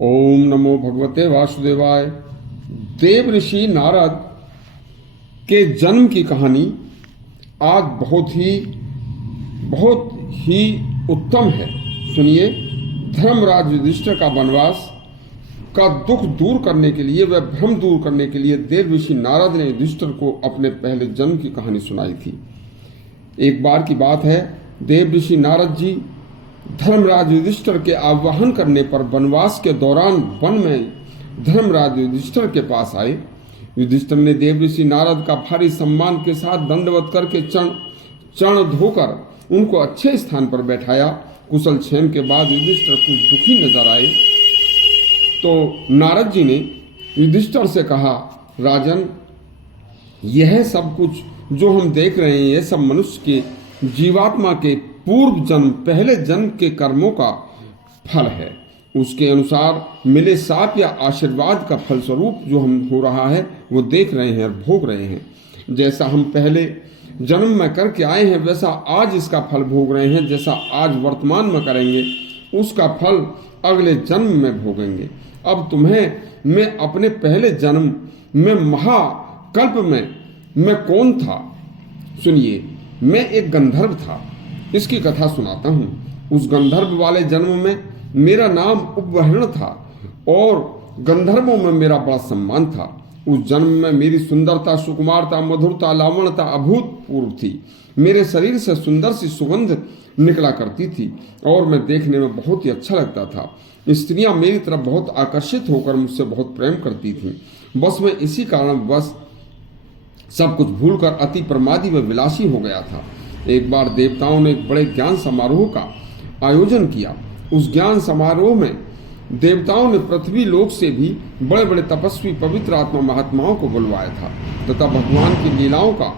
ओम नमो भगवते वासुदेवाय। देव ऋषि नारद के जन्म की कहानी आज बहुत ही उत्तम है। सुनिए। धर्मराज युधिष्ठिर का वनवास का दुख दूर करने के लिए, वह भ्रम दूर करने के लिए देव ऋषि नारद ने युधिष्ठिर को अपने पहले जन्म की कहानी सुनाई थी। एक बार की बात है, देव ऋषि नारद जी धर्मराज युधिष्ठिर के आह्वान करने पर वनवास के दौरान वन में धर्मराज युधिष्ठिर के पास आए। युधिष्ठिर ने देव ऋषि नारद का भारी सम्मान के साथ दंडवत करके चरण धोकर उनको अच्छे स्थान पर बैठाया। कुशल क्षेम के बाद युधिष्ठिर कुछ दुखी नजर आए तो नारद जी ने युधिष्ठिर से कहा, राजन, यह सब कुछ जो हम देख रहे हैं, यह सब मनुष्य के जीवात्मा के पूर्व जन्म, पहले जन्म के कर्मों का फल है। उसके अनुसार मिले साप या आशीर्वाद का फलस्वरूप जो हम हो रहा है वो देख रहे हैं और भोग रहे हैं। जैसा हम पहले जन्म में करके आए हैं वैसा आज इसका फल भोग रहे हैं। जैसा आज वर्तमान में करेंगे उसका फल अगले जन्म में भोगेंगे। अब तुम्हें मैं अपने पहले जन्म में महाकल्प में मैं कौन था सुनिए। मैं एक गंधर्व था, इसकी कथा सुनाता हूँ। उस गंधर्व वाले जन्म में मेरा नाम उपवहरण था और गंधर्वों में मेरा बड़ा सम्मान था। उस जन्म में मेरी सुंदरता, सुकुमारता, मधुरता, लावण्यता अभूतपूर्व थी। मेरे शरीर से सुंदर सी सुगंध निकला करती थी और मैं देखने में बहुत ही अच्छा लगता था। स्त्रियां मेरी तरफ बहुत आकर्षित होकर मुझसे बहुत प्रेम करती थीं। बस मैं इसी कारण बस सब कुछ भूलकर अति प्रमादी व विलासी हो गया था। एक बार देवताओं ने एक बड़े ज्ञान समारोह का आयोजन किया। उस ज्ञान समारोह में देवताओं ने पृथ्वी लोक से भी बड़े बड़े तपस्वी पवित्र आत्मा महात्माओं को बुलवाया था तथा भगवान की लीलाओं का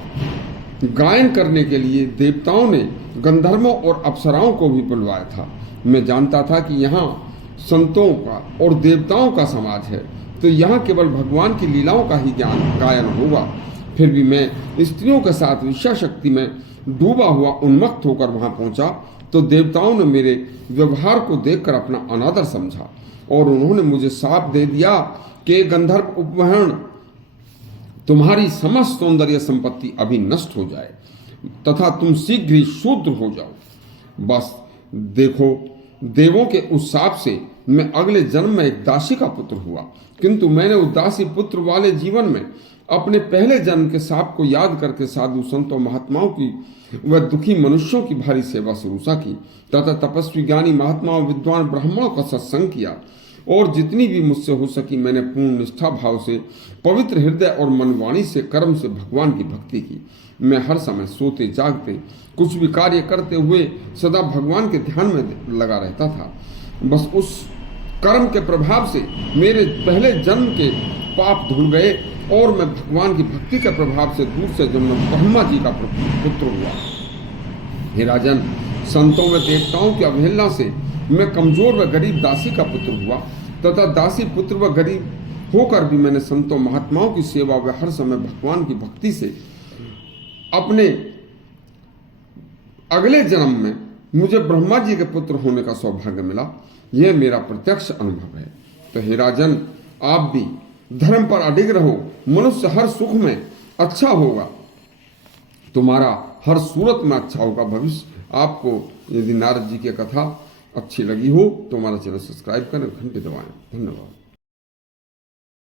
गायन करने के लिए देवताओं ने गंधर्वों और अप्सराओं को भी बुलवाया था। मैं जानता था कि यहाँ संतों का और देवताओं का समाज है तो यहाँ केवल भगवान की लीलाओं का ही गायन होगा। फिर भी मैं स्त्रियों के साथ विषय शक्ति में डूबा हुआ उन्मत्त होकर वहां पहुंचा तो देवताओं ने मेरे व्यवहार को देखकर अपना अनादर समझा और उन्होंने मुझे शाप दे दिया कि गंधर्व उपवहरण, तुम्हारी समस्त सौंदर्य संपत्ति अभी नष्ट हो जाए तथा तुम शीघ्र ही शूद्र हो जाओ। बस देखो, देवों के उस शाप से मैं अगले जन्म में एक दासी का पुत्र हुआ, किंतु मैंने उस दासी पुत्र वाले जीवन में अपने पहले जन्म के शाप को याद करके साधु संतों महात्माओं की व दुखी मनुष्यों की भारी सेवा शुरूसा की तथा तपस्वी ज्ञानी महात्माओं विद्वान ब्राह्मणों का सत्संग किया और जितनी भी मुझसे हो सकी मैंने पूर्ण निष्ठा भाव से पवित्र हृदय और मनवाणी से कर्म से भगवान की भक्ति की। मैं हर समय सोते जागते कुछ भी कार्य करते हुए सदा भगवान के ध्यान में लगा रहता था। बस उस कर्म के प्रभाव से मेरे पहले जन्म के पाप धुल गए और मैं भगवान की भक्ति के प्रभाव से दूर से जन्म ब्रह्मा जी का पुत्र हुआ। हे राजन, संतों व देवताओं की अवहेलना से मैं कमजोर व गरीब दासी का पुत्र हुआ तथा दासी पुत्र व गरीब होकर भी मैंने संतों महात्माओं की सेवा व हर समय भगवान की भक्ति से अपने अगले जन्म में मुझे ब्रह्मा जी के पुत्र होने का सौभाग्य मिला। यह मेरा प्रत्यक्ष अनुभव है। तो हे राजन, आप भी धर्म पर अडिग रहो। मनुष्य हर सुख में अच्छा होगा, तुम्हारा हर सूरत में अच्छा होगा भविष्य। आपको यदि नारद जी की कथा अच्छी लगी हो तो हमारा चैनल सब्सक्राइब करें, घंटी दबाएं। धन्यवाद।